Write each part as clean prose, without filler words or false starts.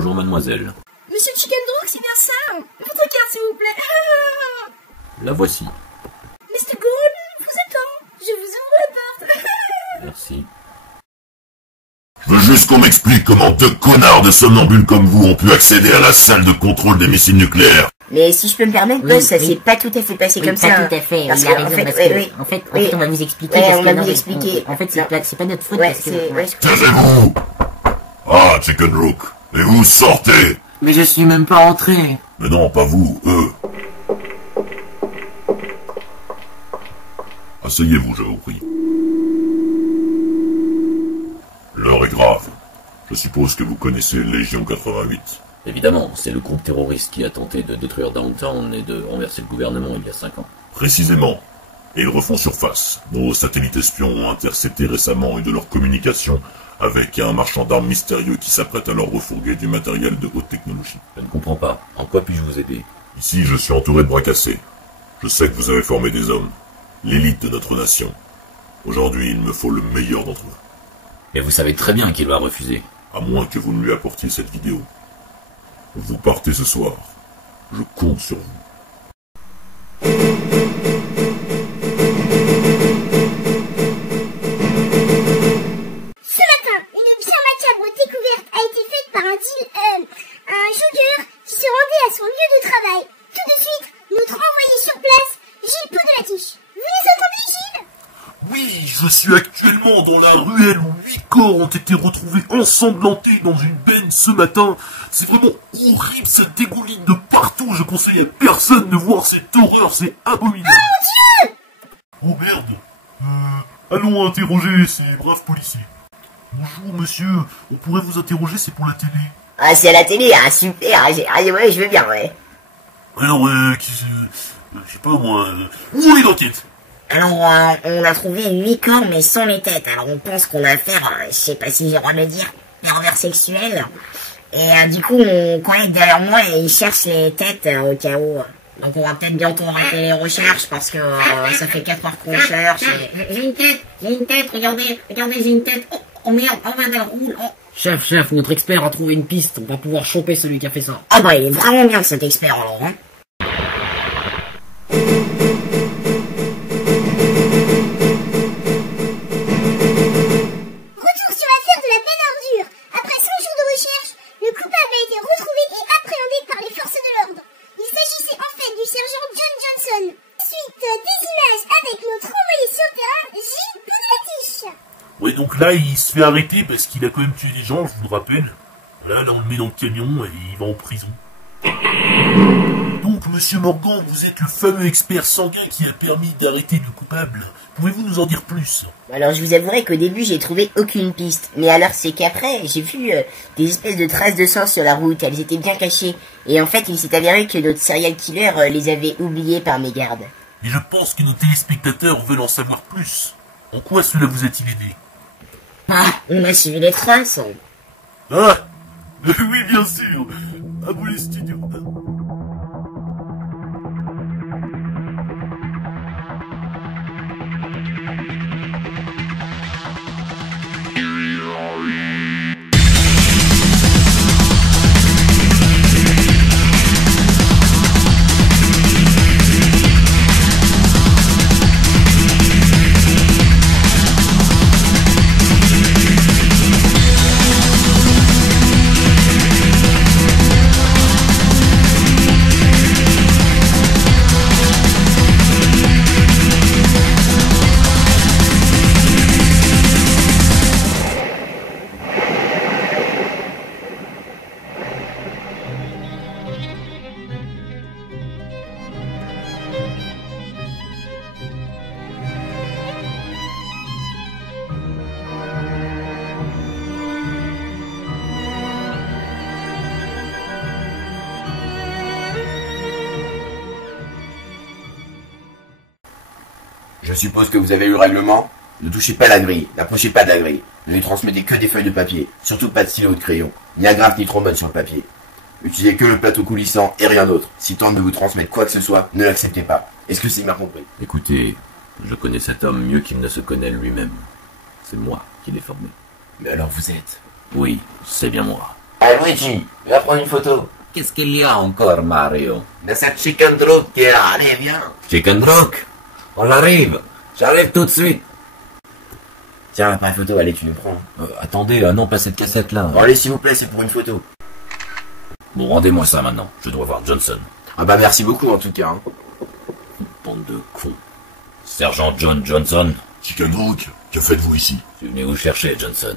Bonjour mademoiselle. Monsieur Chickendrook, c'est bien ça? Votre carte, s'il vous plaît. La voici. Mr. Gordon vous attend. Je vous ouvre la porte. Merci. Je veux juste qu'on m'explique comment deux connards de somnambules comme vous ont pu accéder à la salle de contrôle des missiles nucléaires. Mais si je peux me permettre, Oui, boss, ça oui. s'est pas tout à fait passé comme ça. Pas tout à fait, Parce il que, a raison, parce que, en fait, on va vous expliquer. Ouais, parce on que va non, vous mais expliquer. En fait, c'est pas notre faute, Ouais, parce que... c'est... Ouais, Taisez-vous! Ah, Chicken Rook. Et vous, sortez! Mais je suis même pas entré. Mais non, pas vous, eux. Asseyez-vous, je vous prie. L'heure est grave. Je suppose que vous connaissez Légion 88. Évidemment, c'est le groupe terroriste qui a tenté de détruire Downtown et de renverser le gouvernement il y a 5 ans. Précisément. Et ils refont surface. Nos satellites espions ont intercepté récemment une de leurs communications avec un marchand d'armes mystérieux qui s'apprête à leur refourguer du matériel de haute technologie. Je ne comprends pas. En quoi puis-je vous aider? Ici, je suis entouré de bras cassés. Je sais que vous avez formé des hommes. L'élite de notre nation. Aujourd'hui, il me faut le meilleur d'entre eux. Mais vous savez très bien qu'il va refuser. À moins que vous ne lui apportiez cette vidéo. Vous partez ce soir. Je compte sur vous. Ce matin, une bien macabre découverte a été faite par un jogger qui se rendait à son lieu de travail. Tout de suite, notre envoyé sur place, Gilles Podelatiche. Vous les entendez, Gilles? Oui, je suis actuellement dans la ruelle où 8 corps ont été retrouvés ensanglantés dans une benne ce matin. C'est vraiment horrible, ça dégouline de partout. Je conseille à personne de voir cette horreur, c'est abominable. Oh mon Dieu! Oh merde. Allons interroger ces braves policiers. Bonjour monsieur, on pourrait vous interroger, c'est pour la télé. Ah, c'est à la télé, ah, super. Ah, ouais, je veux bien, ouais. Alors, je sais pas moi, où est l'enquête? Alors, on a trouvé 8 corps, mais sans les têtes. Alors, on pense qu'on a affaire, je sais pas si j'ai le droit de le dire, pervers sexuel. Et du coup, mon collègue derrière moi, il cherche les têtes au cas où. Donc, on va peut-être bientôt arrêter les recherches parce que ça fait 4 heures qu'on cherche. J'ai une tête, regardez, j'ai une tête. Oh merde, oh merde, elle roule. Oh. Chef, notre expert a trouvé une piste. On va pouvoir choper celui qui a fait ça. Ah bah, il est vraiment bien cet expert alors, hein. Retour sur l'affaire de la benne à ordures. Après 5 jours de recherche, le coupable a été retrouvé et appréhendé par les forces de l'ordre. Il s'agissait en fait du sergent John Johnson. Ensuite, des images avec notre envoyé sur le terrain, Gilles Podelatiche. Ouais, donc là, il se fait arrêter parce qu'il a quand même tué des gens, je vous le rappelle. Là, on le met dans le camion et il va en prison. Donc, monsieur Morgan, vous êtes le fameux expert sanguin qui a permis d'arrêter le coupable. Pouvez-vous nous en dire plus? Alors, je vous avouerai qu'au début, j'ai trouvé aucune piste. Mais alors, c'est qu'après, j'ai vu des espèces de traces de sang sur la route. Elles étaient bien cachées. Et en fait, il s'est avéré que notre serial killer les avait oubliées par mégarde. Et je pense que nos téléspectateurs veulent en savoir plus. En quoi cela vous a-t-il aidé? Ah, on a suivi les traces. Ah oui, bien sûr. À vous les studios. Je suppose que vous avez eu le règlement. Ne touchez pas la grille, n'approchez pas de la grille. Ne lui transmettez que des feuilles de papier, surtout pas de stylo ou de crayon, ni agrafe ni trombone sur le papier. Utilisez que le plateau coulissant et rien d'autre. Si tente de vous transmettre quoi que ce soit, ne l'acceptez pas. Est-ce que c'est bien compris? Écoutez, je connais cet homme mieux qu'il ne se connaît lui-même. C'est moi qui l'ai formé. Mais alors vous êtes... Oui, c'est bien moi. Ah, Luigi, viens prendre une photo. Qu'est-ce qu'il y a encore, Mario? Il y a cette chicken drone qui est là. Allez, viens. Chicken Rock? On arrive. J'arrive tout de suite. Tiens, l'appareil photo, allez, tu nous prends. Attendez, non, pas cette cassette-là. Bon, allez, s'il vous plaît, c'est pour une photo. Bon, rendez-moi ça maintenant. Je dois voir Johnson. Ah bah merci beaucoup en tout cas. Hein. Bande de cons. Sergent John Johnson. Chicken Rock, que faites-vous ici? Je suis venu vous chercher, Johnson.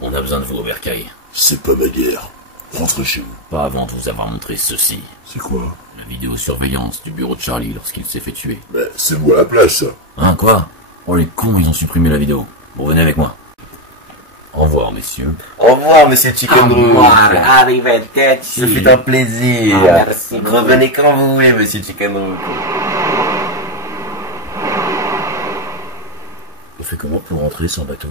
On a besoin de vous au bercail. C'est pas ma guerre. Rentrez chez vous. Pas avant de vous avoir montré ceci. C'est quoi? La vidéosurveillance du bureau de Charlie lorsqu'il s'est fait tuer. Mais c'est moi à la place, ça. Hein, quoi? Oh, les cons, ils ont supprimé la vidéo. Bon, venez avec moi. Au revoir, messieurs. Au revoir, monsieur Chicken Rook. Arrivederci. Ça fait un plaisir. Ah, merci beaucoup. Revenez quand vous voulez, monsieur Chicken Rook. On fait comment pour rentrer sans bateau?